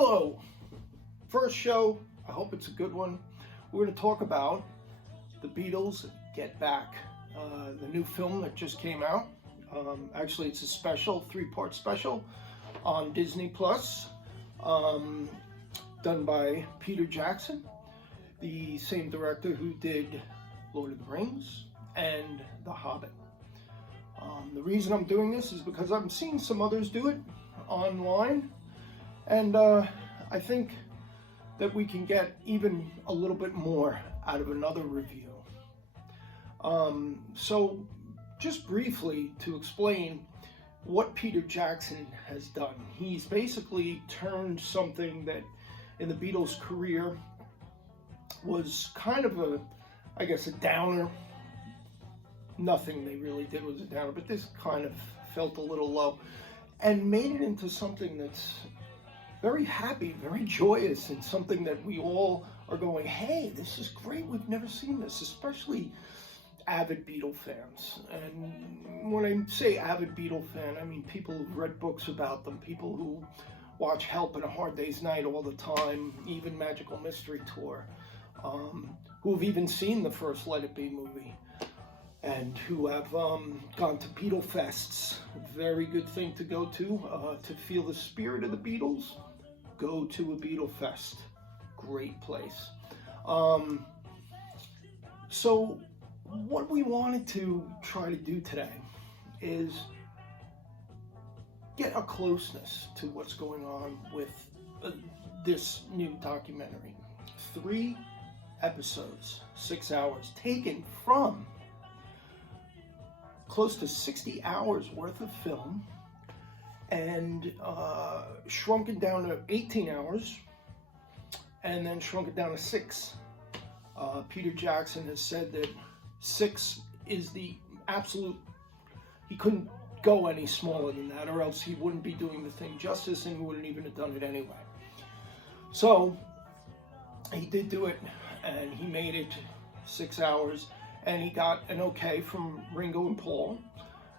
Hello. First show, I hope it's a good one. We're going to talk about the Beatles Get Back, the new film that just came out. Actually, it's a special, three-part special on Disney Plus, done by Peter Jackson, the same director who did Lord of the Rings and The Hobbit. The reason I'm doing this is because I'm seeing some others do it online, and I think that we can get even a little bit more out of another review. So just briefly to explain what Peter Jackson has done. He's basically turned something that in the Beatles' career was kind of a downer. Nothing they really did was a downer, but this kind of felt a little low, and made it into something that's very happy, very joyous, and something that we all are going, hey, this is great, we've never seen this, especially avid Beatle fans. And when I say avid Beatle fan, I mean people who've read books about them, people who watch Help and A Hard Day's Night all the time, even Magical Mystery Tour, who've even seen the first Let It Be movie, and who have gone to Beatle Fests. Very good thing to go to feel the spirit of the Beatles. Go to a Beatle Fest. Great place. So what we wanted to try to do today is get a closeness to what's going on with this new documentary. 3 episodes, 6 hours, taken from close to 60 hours worth of film, and shrunken down to 18 hours, and then shrunk it down to 6. Peter Jackson has said that 6 is the absolute, he couldn't go any smaller than that, or else he wouldn't be doing the thing justice, and he wouldn't even have done it anyway. So he did do it, and he made it 6 hours, and he got an okay from Ringo and Paul.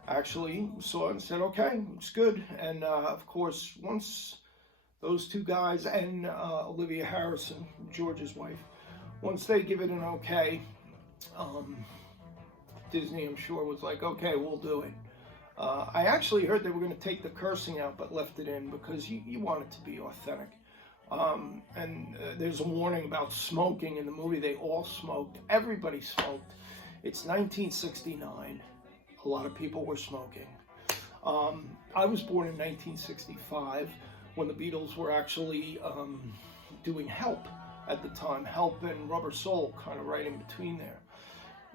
Actually saw it and said, okay, it's good. And of course, once those two guys and Olivia Harrison, George's wife, once they give it an okay, Disney, I'm sure, was like, okay, we'll do it. I actually heard they were going to take the cursing out, but left it in because you want it to be authentic. And there's a warning about smoking in the movie. They all smoked. Everybody smoked. It's 1969. A lot of people were smoking. I was born in 1965 when the Beatles were actually doing Help at the time. Help and Rubber Soul, kind of right in between there.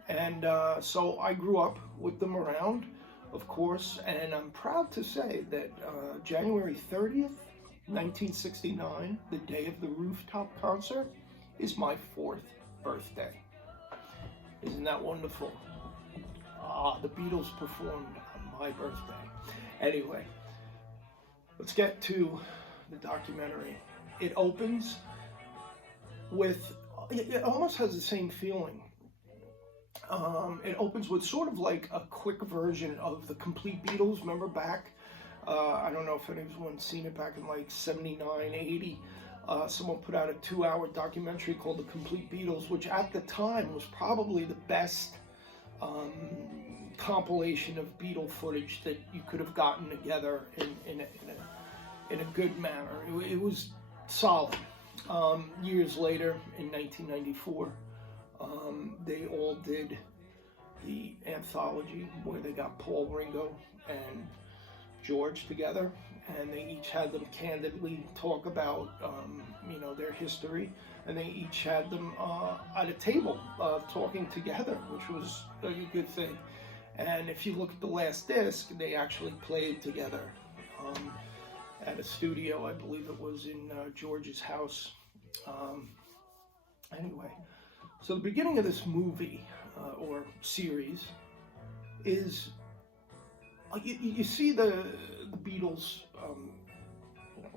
And so I grew up with them around, of course, and I'm proud to say that January 30th, 1969, the day of the rooftop concert, is my 4th birthday. Isn't that wonderful? The Beatles performed on my birthday. Anyway, let's get to the documentary. It opens with, it almost has the same feeling. It opens with sort of like a quick version of the Complete Beatles. Remember back, I don't know if anyone's seen it, back in like 79, 80. Someone put out a 2-hour documentary called The Complete Beatles, which at the time was probably the best compilation of Beatle footage that you could have gotten together in a good manner. It was solid. Years later, in 1994, they all did the anthology where they got Paul, Ringo, and George together, and they each had them candidly talk about their history, and they each had them at a table talking together, which was a good thing. And if you look at the last disc, they actually played together at a studio. I believe it was in George's house. Anyway, so the beginning of this movie or series is you see the Beatles,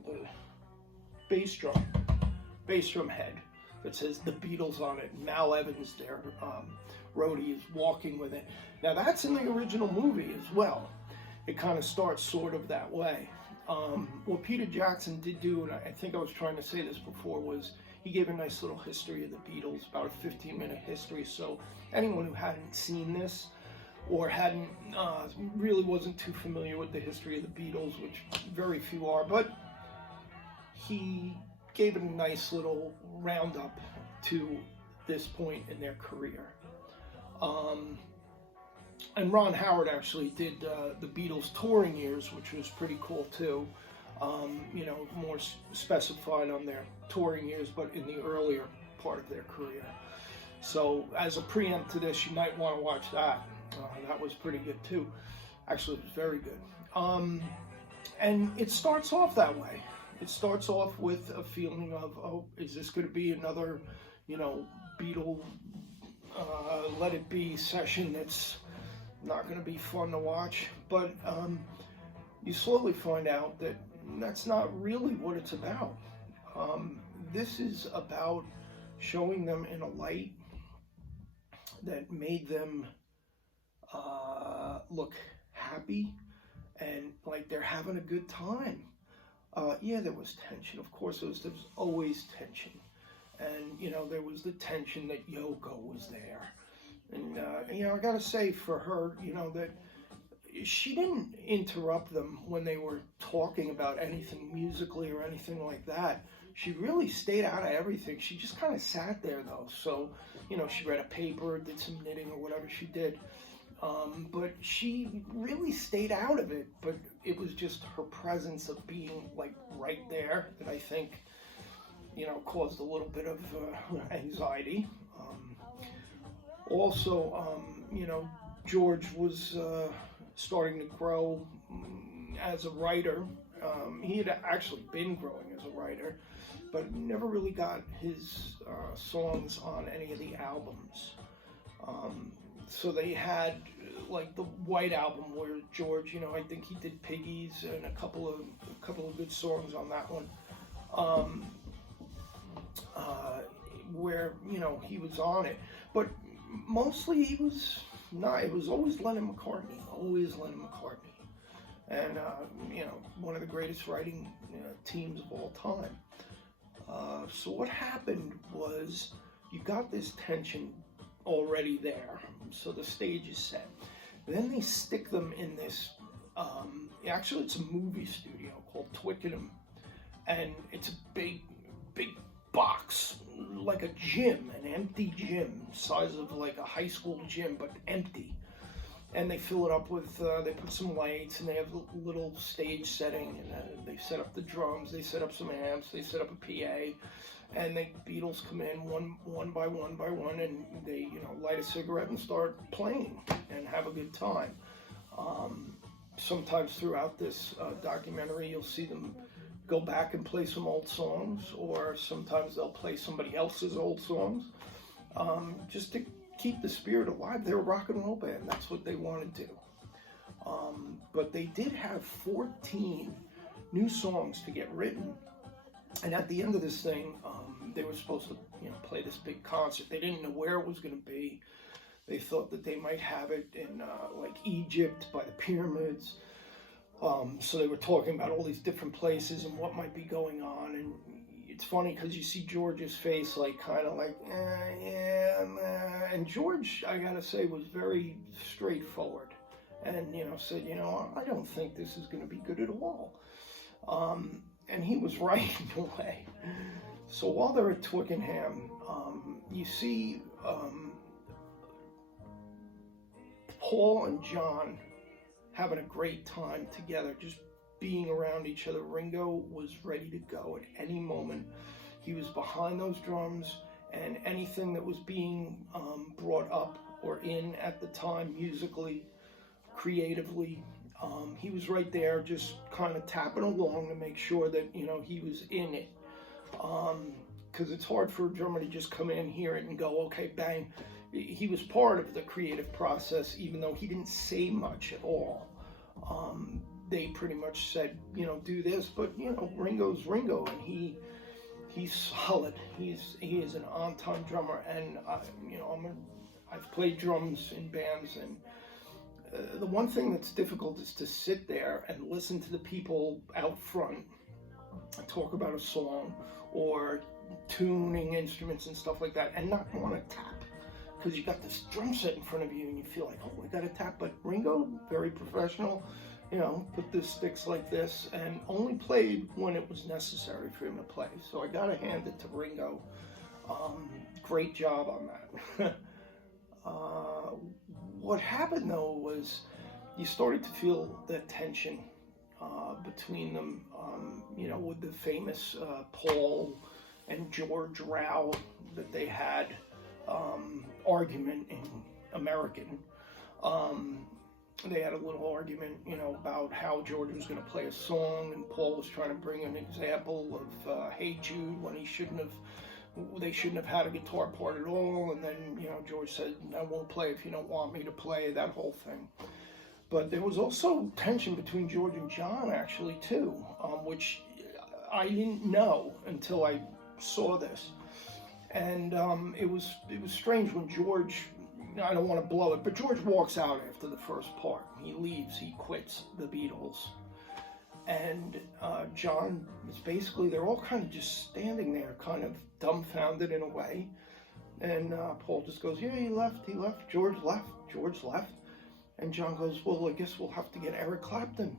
the bass drum head that says the Beatles on it. Mal Evans, their roadie, is walking with it. Now that's in the original movie as well. It kind of starts sort of that way. What Peter Jackson did do, and I think I was trying to say this before, was he gave a nice little history of the Beatles, about a 15-minute history. So anyone who hadn't seen this or hadn't really wasn't too familiar with the history of the Beatles, which very few are, but he gave it a nice little roundup to this point in their career. And Ron Howard actually did the Beatles touring years, which was pretty cool too. More specified on their touring years, but in the earlier part of their career. So as a preempt to this, you might want to watch that. That was pretty good too. Actually, it was very good. And it starts off that way. It starts off with a feeling of, oh, is this going to be another, Beatle Let It Be session that's not going to be fun to watch? But you slowly find out that that's not really what it's about. This is about showing them in a light that made them look happy and like they're having a good time. Yeah, there was tension. Of course, there was always tension. And, there was the tension that Yoko was there. And, I got to say for her, that she didn't interrupt them when they were talking about anything musically or anything like that. She really stayed out of everything. She just kind of sat there, though. So, she read a paper, did some knitting or whatever she did. But she really stayed out of it. But it was just her presence of being, like, right there that I think, caused a little bit of anxiety. Also, George was starting to grow as a writer. He had actually been growing as a writer, but never really got his songs on any of the albums. So they had like the White Album where George, I think he did Piggies and a couple of good songs on that one. Where he was on it, but mostly he was not. It was always Lennon McCartney, and one of the greatest writing teams of all time. So what happened was you got this tension already there, so the stage is set. Then they stick them in this. Actually, it's a movie studio called Twickenham, and it's a big box, like a gym, an empty gym, size of like a high school gym, but empty. And they fill it up with, they put some lights, and they have a little stage setting, and they set up the drums, they set up some amps, they set up a PA, and the Beatles come in one by one, and they, light a cigarette and start playing and have a good time. Sometimes throughout this documentary, you'll see them go back and play some old songs, or sometimes they'll play somebody else's old songs, just to keep the spirit alive. They're a rock and roll band. That's what they wanted to do. But they did have 14 new songs to get written. And at the end of this thing, they were supposed to, play this big concert. They didn't know where it was going to be. They thought that they might have it in like Egypt by the pyramids. So they were talking about all these different places and what might be going on. And it's funny because you see George's face, like kind of like, yeah, nah. And George, I gotta say, was very straightforward, and said, I don't think this is going to be good at all. And he was right in a way. So while they're at Twickenham, you see Paul and John having a great time together, just being around each other. Ringo was ready to go at any moment. He was behind those drums, and anything that was being brought up or in at the time, musically, creatively, he was right there, just kind of tapping along to make sure that he was in it. Because it's hard for a drummer to just come in, hear it, and go, okay, bang. He was part of the creative process, even though he didn't say much at all. They pretty much said, do this, but Ringo's Ringo, and he's solid. He is an on-time drummer, and I've played drums in bands, and the one thing that's difficult is to sit there and listen to the people out front talk about a song or tuning instruments and stuff like that and not want to tap, because you got this drum set in front of you and you feel like, oh, I got to tap. But Ringo, very professional, you know, put the sticks like this and only played when it was necessary for him to play. So I got to hand it to Ringo. Great job on that. What happened though was you started to feel the tension between them, you know, with the famous Paul and George row that they had, argument in American. They had a little argument, you know, about how George was going to play a song, and Paul was trying to bring an example of Hey Jude when they shouldn't have had a guitar part at all. And then, you know, George said, I won't play if you don't want me to play, that whole thing. But there was also tension between George and John, actually, too, which I didn't know until I saw this. And it was strange when George, I don't want to blow it, but George walks out after the first part. He leaves, he quits the Beatles. And John is basically, they're all kind of just standing there, kind of dumbfounded in a way. And Paul just goes, yeah, he left, George left. And John goes, well, I guess we'll have to get Eric Clapton.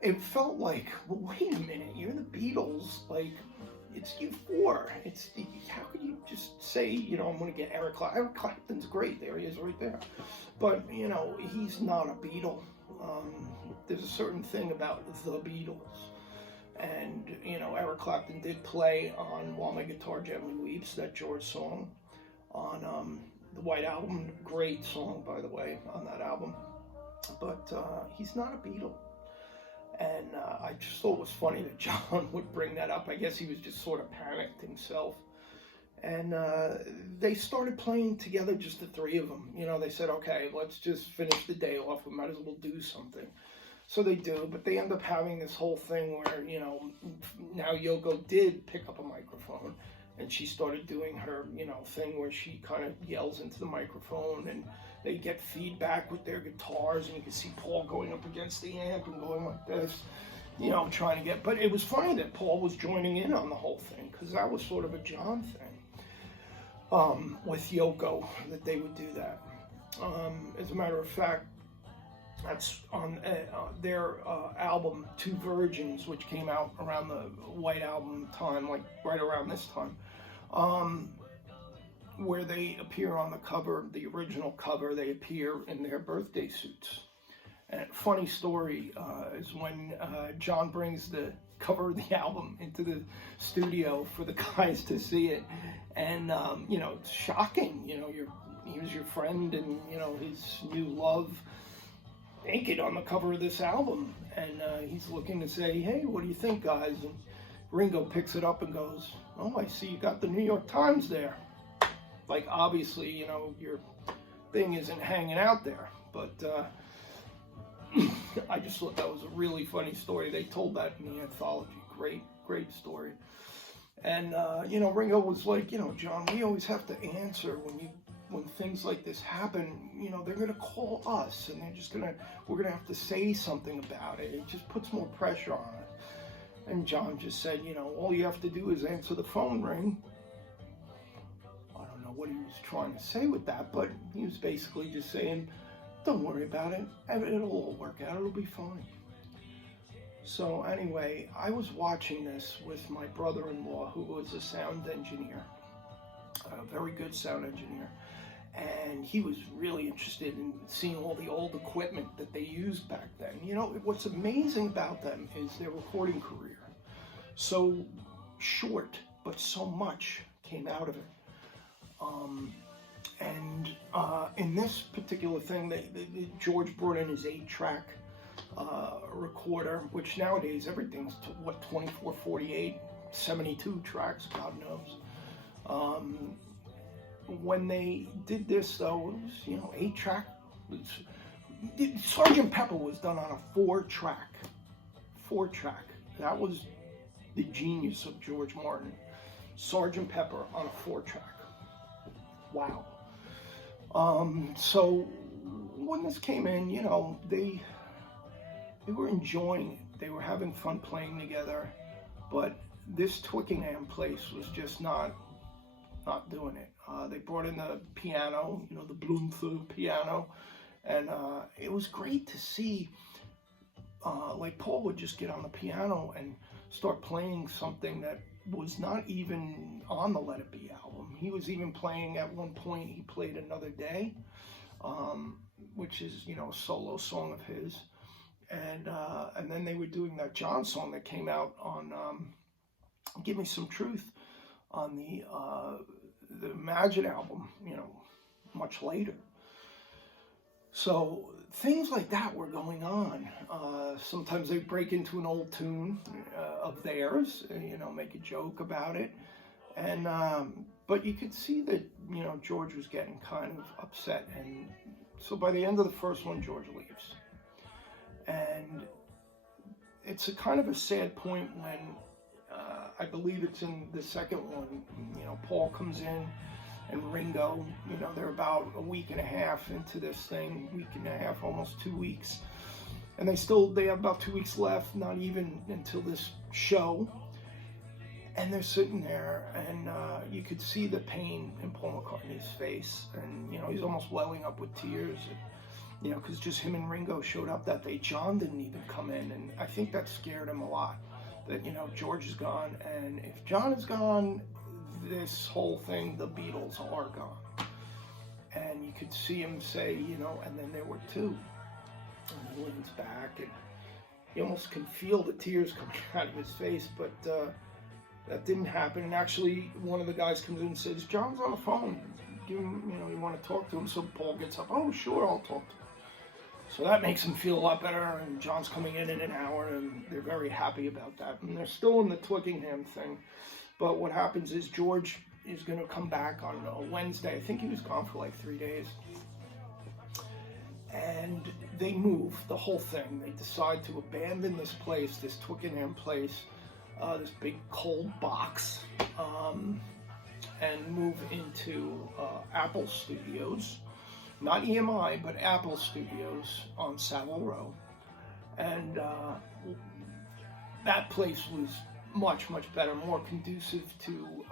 It felt like, well, wait a minute, you're the Beatles, like, it's you four. How could you just say, you know, I'm going to get Eric Clapton? Eric Clapton's great, there he is right there. But, you know, he's not a Beatle. There's a certain thing about the Beatles. And, you know, Eric Clapton did play on While My Guitar Gently Weeps, that George song, on the White Album. Great song, by the way, on that album. But he's not a Beatle. And I just thought it was funny that John would bring that up. I guess he was just sort of panicked himself. And they started playing together, just the three of them. You know, they said, okay, let's just finish the day off. We might as well do something. So they do, but they end up having this whole thing where, you know, now Yoko did pick up a microphone. And she started doing her, you know, thing where she kind of yells into the microphone, and they get feedback with their guitars, and you can see Paul going up against the amp and going like this, you know, trying to get, but it was funny that Paul was joining in on the whole thing, because that was sort of a John thing, with Yoko, that they would do that. As a matter of fact, that's on their album, Two Virgins, which came out around the White Album time, like right around this time, where they appear on the cover, the original cover, they appear in their birthday suits. And funny story is when John brings the cover of the album into the studio for the guys to see it, and you know, it's shocking. You know, he was your friend and, you know, his new love, naked on the cover of this album, and he's looking to say, hey, what do you think, guys? And Ringo picks it up and goes, oh, I see you got the New York Times there. Like, obviously, you know, your thing isn't hanging out there, but I just thought that was a really funny story. They told that in the anthology. Great story. And you know, Ringo was like, you know, John, we always have to answer when things like this happen. You know, they're gonna call us, and we're gonna have to say something about it. It just puts more pressure on us. And John just said, you know, all you have to do is answer the phone ring. I don't know what he was trying to say with that, but he was basically just saying, don't worry about it. It'll all work out. It'll be fine. So anyway, I was watching this with my brother-in-law, who was a sound engineer, a very good sound engineer. And he was really interested in seeing all the old equipment that they used back then. You know, what's amazing about them is their recording career. So short, but so much came out of it. In this particular thing, George brought in his 8-track recorder, which nowadays everything's, 24, 48, 72 tracks, God knows. When they did this, though, it was, you know, 8-track. Sgt. Pepper was done on a 4-track. That was the genius of George Martin. Sgt. Pepper on a 4-track. Wow. So when this came in, you know, they were enjoying it. They were having fun playing together, but this Twickenham place was just not doing it. They brought in the piano, you know, the Bloomfield piano, and it was great to see. Like Paul would just get on the piano and start playing something that was not even on the Let It Be album. He was even playing, at one point, he played Another Day, which is, you know, a solo song of his. And then they were doing that John song that came out on Give Me Some Truth on the Imagine album, you know, much later. So things like that were going on. Sometimes they break into an old tune of theirs, you know, make a joke about it. And but you could see that, you know, George was getting kind of upset. And so by the end of the first one, George leaves. And it's a kind of a sad point when I believe it's in the second one, you know, Paul comes in and Ringo, you know, they're about a week and a half into this thing, week and a half, almost 2 weeks. And they have about 2 weeks left, not even until this show. And they're sitting there, and you could see the pain in Paul McCartney's face. And, you know, he's almost welling up with tears. And, you know, because just him and Ringo showed up that day. John didn't even come in, and I think that scared him a lot. That, you know, George is gone, and if John is gone, this whole thing, the Beatles are gone. And you could see him say, you know, and then there were two. And he leans back, and you almost can feel the tears coming out of his face, but that didn't happen. And actually, one of the guys comes in and says, John's on the phone. Give him, you know, you want to talk to him? So Paul gets up, oh, sure, I'll talk to him. So that makes him feel a lot better, and John's coming in an hour, and they're very happy about that. And they're still in the Twickenham thing. But what happens is George is going to come back on a Wednesday. I think he was gone for like 3 days. And they move the whole thing. They decide to abandon this place, this Twickenham place, this big cold box, and move into Apple Studios. Not EMI, but Apple Studios on Savile Row. And that place was much, much better, more conducive to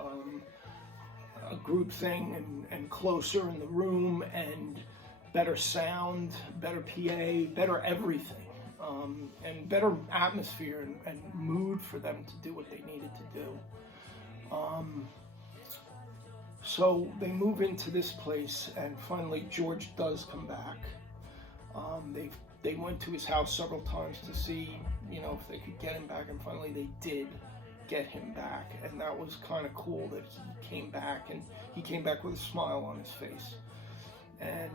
a group thing, and closer in the room, and better sound, better PA, better everything, and better atmosphere and mood for them to do what they needed to do. So they move into this place, and finally George does come back. They went to his house several times to see, you know, if they could get him back, and finally they did get him back, and that was kind of cool that he came back, and he came back with a smile on his face. And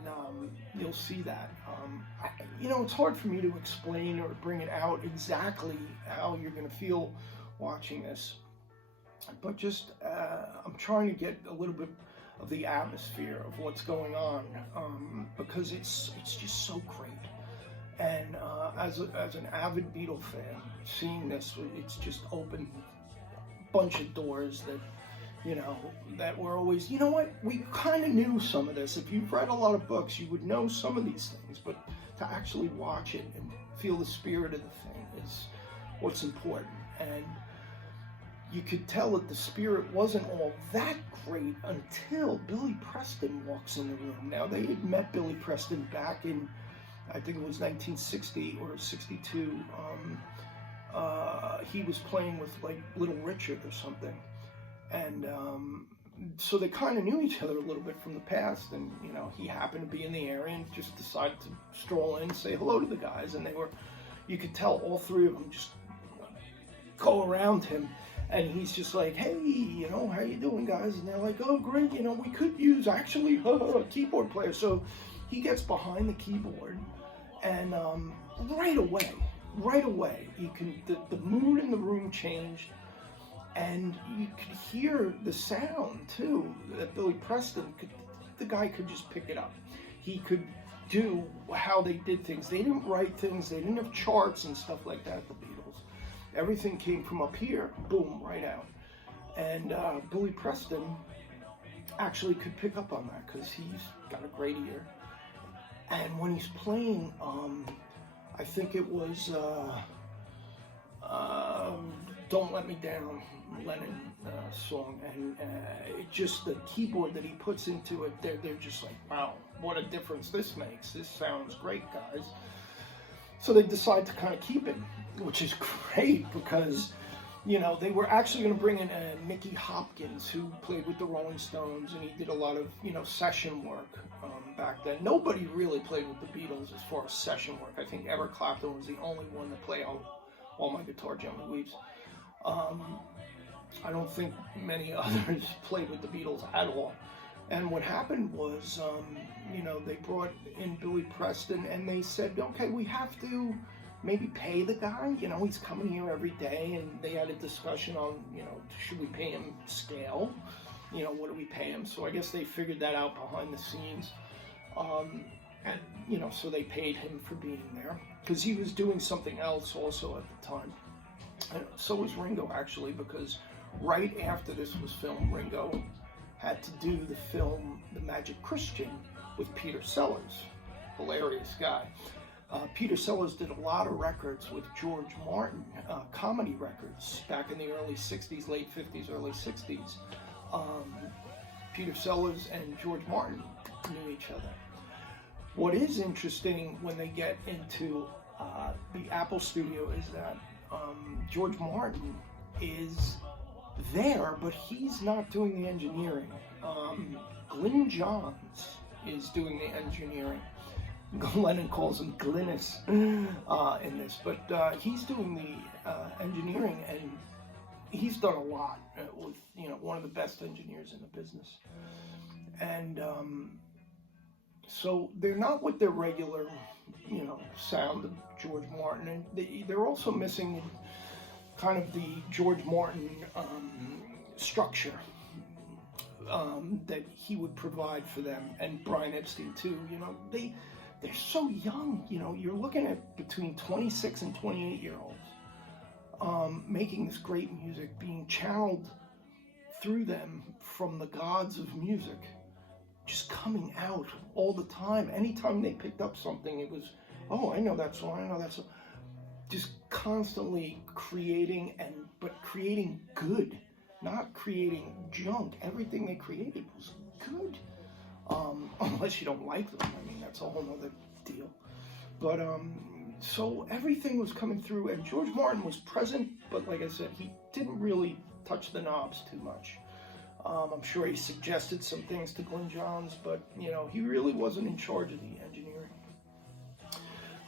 you'll see that. You know, it's hard for me to explain or bring it out exactly how you're going to feel watching this. But just, I'm trying to get a little bit of the atmosphere of what's going on, because it's just so great. And as an avid Beatle fan, seeing this, it's just opened a bunch of doors that, you know, that were always, you know what, we kind of knew some of this. If you've read a lot of books, you would know some of these things, but to actually watch it and feel the spirit of the thing is what's important. And you could tell that the spirit wasn't all that great until Billy Preston walks in the room. Now, they had met Billy Preston back in, I think it was 1960 or 62. He was playing with, like, Little Richard or something. And so they kind of knew each other a little bit from the past. And, you know, he happened to be in the area and just decided to stroll in and say hello to the guys. And they were, you could tell all three of them just go around him. And he's just like, hey, you know, how you doing, guys? And they're like, oh, great, you know, we could use, actually, a keyboard player. So he gets behind the keyboard, and right away, you can, the mood in the room changed, and you could hear the sound, too, that Billy Preston, the guy could just pick it up. He could do how they did things. They didn't write things. They didn't have charts and stuff like that, the Beatles. Everything came from up here, boom, right out. And Billy Preston actually could pick up on that because he's got a great ear. And when he's playing, I think it was Don't Let Me Down, Lennon song, and it just, the keyboard that he puts into it, they're just like, wow, what a difference this makes. This sounds great, guys. So they decide to kind of keep it, which is great because, you know, they were actually going to bring in Mickey Hopkins, who played with the Rolling Stones, and he did a lot of, you know, session work back then. Nobody really played with the Beatles as far as session work. I think Eric Clapton was the only one to play on All My Guitar Gently Weeps. I don't think many others played with the Beatles at all. And what happened was, you know, they brought in Billy Preston, and they said, okay, we have to maybe pay the guy. You know, he's coming here every day, and they had a discussion on, you know, should we pay him scale? You know, what do we pay him? So I guess they figured that out behind the scenes. And, you know, so they paid him for being there, because he was doing something else also at the time. And so was Ringo, actually, because right after this was filmed, Ringo had to do the film The Magic Christian with Peter Sellers, hilarious guy. Peter Sellers did a lot of records with George Martin, comedy records, back in the early 60s, late 50s, early 60s. Peter Sellers and George Martin knew each other. What is interesting when they get into the Apple studio is that George Martin is there, but he's not doing the engineering. Glyn Johns is doing the engineering. Lennon calls him Glynis in this, but he's doing the engineering, and he's done a lot with, you know, one of the best engineers in the business. And so they're not with their regular, you know, sound of George Martin, and they're also missing kind of the George Martin structure that he would provide for them, and Brian Epstein too. You know, they're so young. You know, you're looking at between 26 and 28-year-olds making this great music, being channeled through them from the gods of music, just coming out all the time. Anytime they picked up something, it was, oh, I know that song, I know that song. Just constantly creating, but creating good, not creating junk. Everything they created was good, unless you don't like them. I mean, that's a whole other deal. But so everything was coming through, and George Martin was present, but like I said, he didn't really touch the knobs too much. I'm sure he suggested some things to Glyn Johns, but, you know, he really wasn't in charge of the engineering.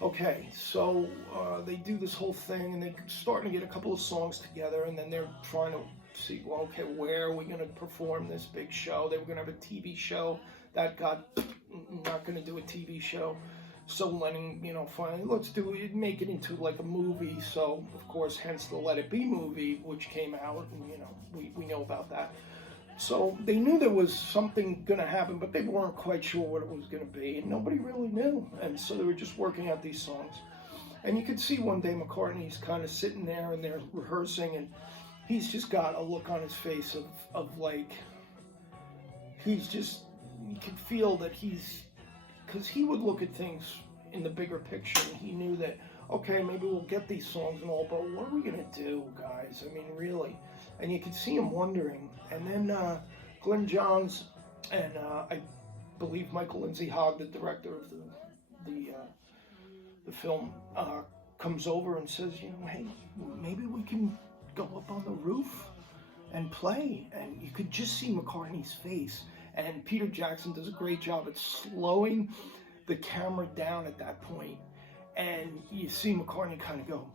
Okay, so they do this whole thing, and they're starting to get a couple of songs together, and then they're trying to see, well, okay, where are we going to perform this big show? They were going to have a TV show. That got not going to do a TV show. So Lennon, you know, finally, let's do it, make it into like a movie. So, of course, hence the Let It Be movie, which came out, and, you know, we know about that. So they knew there was something going to happen, but they weren't quite sure what it was going to be, and nobody really knew. And so they were just working out these songs. And you could see one day McCartney's kind of sitting there, and they're rehearsing, and he's just got a look on his face of like, he's just, you could feel that he's, because he would look at things in the bigger picture, and he knew that, okay, maybe we'll get these songs and all, but what are we going to do, guys? I mean, really? And you could see him wondering. And then Glyn Johns and I believe Michael Lindsay Hogg, the director of the film, comes over and says, you know, hey, maybe we can go up on the roof and play. And you could just see McCartney's face. And Peter Jackson does a great job at slowing the camera down at that point. And you see McCartney kind of go,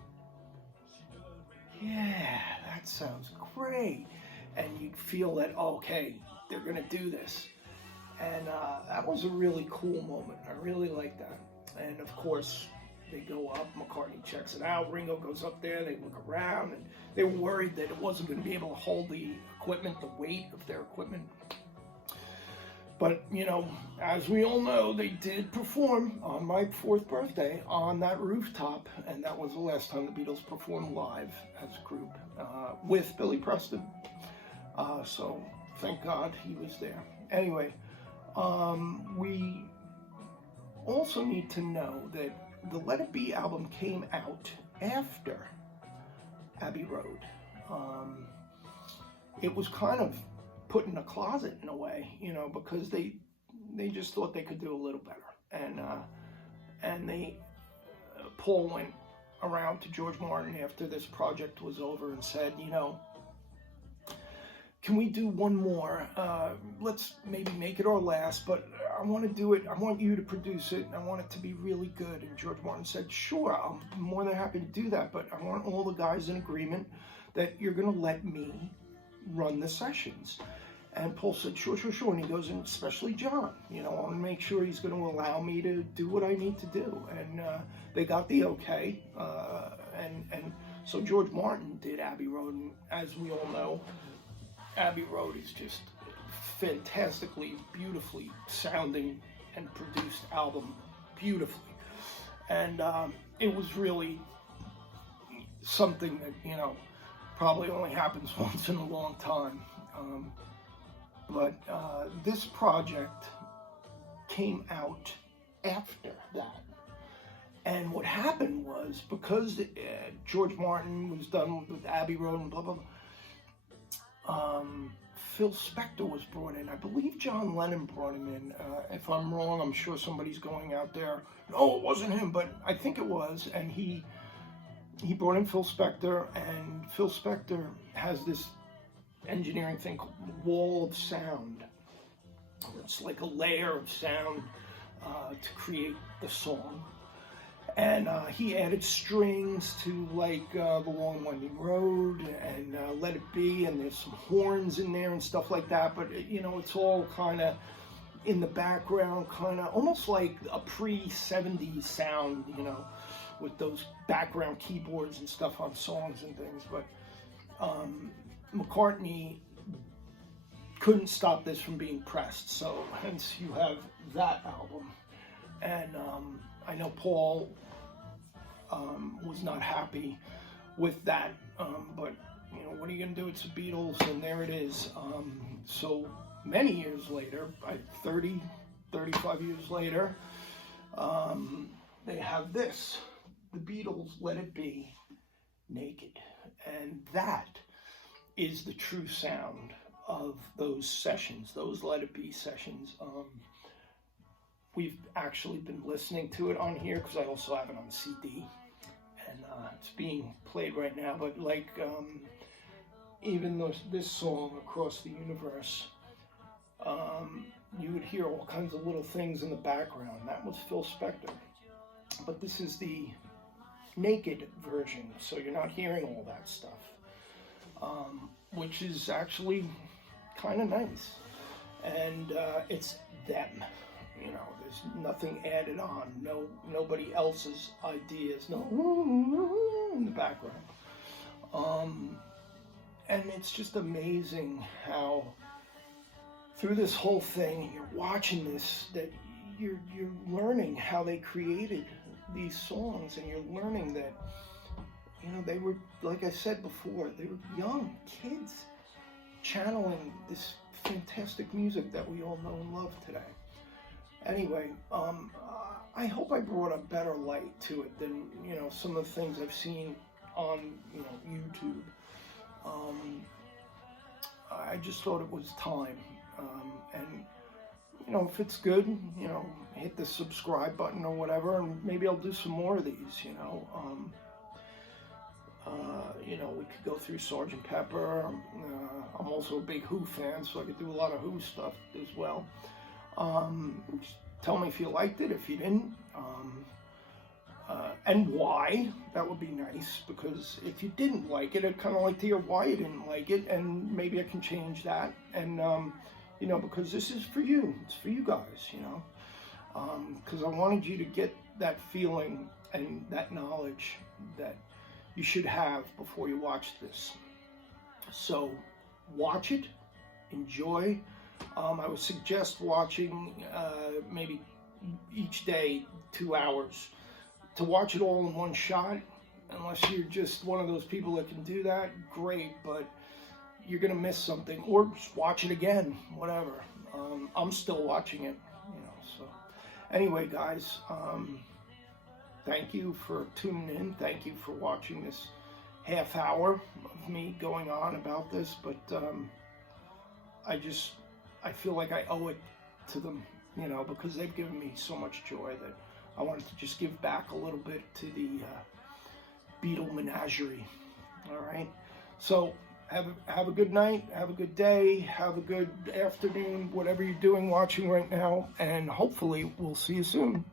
yeah, that sounds great. And you feel that, okay, they're going to do this. And that was a really cool moment. I really like that. And of course, they go up, McCartney checks it out, Ringo goes up there, they look around, and they were worried that it wasn't going to be able to hold the equipment, the weight of their equipment. But, you know, as we all know, they did perform on my 4th birthday on that rooftop, and that was the last time the Beatles performed live as a group with Billy Preston. So, thank God he was there. Anyway, we also need to know that the Let It Be album came out after Abbey Road. It was kind of put in a closet in a way, you know, because they just thought they could do a little better, and Paul went around to George Martin after this project was over and said, you know, can we do one more? Let's maybe make it our last, but I want to do it. I want you to produce it, and I want it to be really good. And George Martin said, sure, I'm more than happy to do that, but I want all the guys in agreement that you're going to let me run the sessions. And Paul said, sure. And he goes, and especially John, you know, I want to make sure he's going to allow me to do what I need to do. And they got the okay. And so George Martin did Abbey Road. And as we all know, Abbey Road is just fantastically, beautifully sounding and produced album, beautifully. And it was really something that, you know, probably only happens once in a long time. But this project came out after that. And what happened was, because George Martin was done with Abbey Road and blah, blah, blah, Phil Spector was brought in. I believe John Lennon brought him in. If I'm wrong, I'm sure somebody's going out there, no, it wasn't him, but I think it was. And he brought in Phil Spector, and Phil Spector has this engineering thing called wall of sound. It's like a layer of sound to create the song. And he added strings to, like, The Long Winding Road and Let It Be, and there's some horns in there and stuff like that. But, you know, it's all kind of in the background, kind of almost like a pre-70s sound, you know, with those background keyboards and stuff on songs and things. But McCartney couldn't stop this from being pressed, so hence you have that album. And I know Paul was not happy with that, but you know, what are you going to do? It's the Beatles, and there it is. So many years later, 35 years later, they have this, the Beatles, Let It Be, Naked. And that is the true sound of those sessions, those Let It Be sessions. We've actually been listening to it on here because I also have it on CD, and it's being played right now. But like, even this song, Across the Universe, you would hear all kinds of little things in the background. That was Phil Spector. But this is the naked version, so you're not hearing all that stuff, which is actually kind of nice. And it's them. You know, there's nothing added on, nobody else's ideas, no in the background. And it's just amazing how through this whole thing, you're watching this, that you're learning how they created these songs, and you're learning that, you know, they were, like I said before, they were young kids channeling this fantastic music that we all know and love today. Anyway, I hope I brought a better light to it than, you know, some of the things I've seen on, you know, YouTube. I just thought it was time. And, you know, if it's good, you know, hit the subscribe button or whatever, and maybe I'll do some more of these, you know. You know, we could go through Sgt. Pepper. I'm also a big Who fan, so I could do a lot of Who stuff as well. Just tell me if you liked it, if you didn't, and why. That would be nice, because if you didn't like it, I'd kind of like to hear why you didn't like it, and maybe I can change that. And you know, because this is for you, it's for you guys, you know, because I wanted you to get that feeling and that knowledge that you should have before you watch this. So watch it, enjoy. I would suggest watching maybe each day 2 hours. To watch it all in one shot, unless you're just one of those people that can do that, great, but you're going to miss something. Or just watch it again, whatever. I'm still watching it, you know, so. Anyway, guys, thank you for tuning in. Thank you for watching this half hour of me going on about this. But I feel like I owe it to them, you know, because they've given me so much joy that I wanted to just give back a little bit to the Beatle menagerie. All right. So have a good night, have a good day, have a good afternoon, whatever you're doing watching right now, and hopefully we'll see you soon.